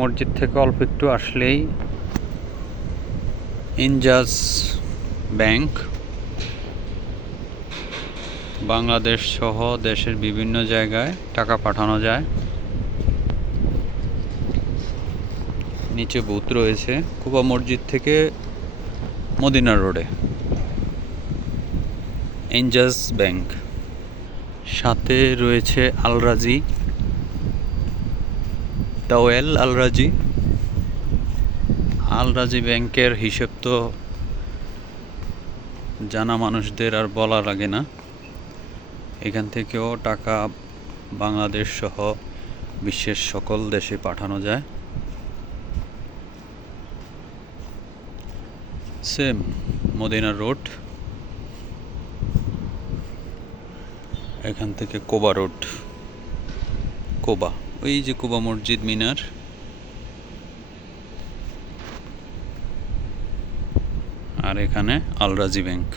মসজিদ থেকে অল্প একটু আসলেই ইনজাজ ব্যাংক, বাংলাদেশ সহ দেশের বিভিন্ন জায়গায় টাকা পাঠানো যায়। নিচে বুথ রয়েছে কুবা মসজিদ থেকে মদিনা রোডে ইনজাজ ব্যাংক। সাথে রয়েছে আল রাজি, তাওয়েল আল রাজি। আল রাজি ব্যাংকের হিসেব তো জানা মানুষদের আর বলা লাগে না। এখান থেকেও টাকা বাংলাদেশ সহ বিশ্বের সকল দেশে পাঠানো যায়। সেম মদিনা রোড, এখান থেকে কোবা রোড, কোবা, ওই যে কোবা মসজিদ মিনার, আর এখানে আল রাজি ব্যাংক।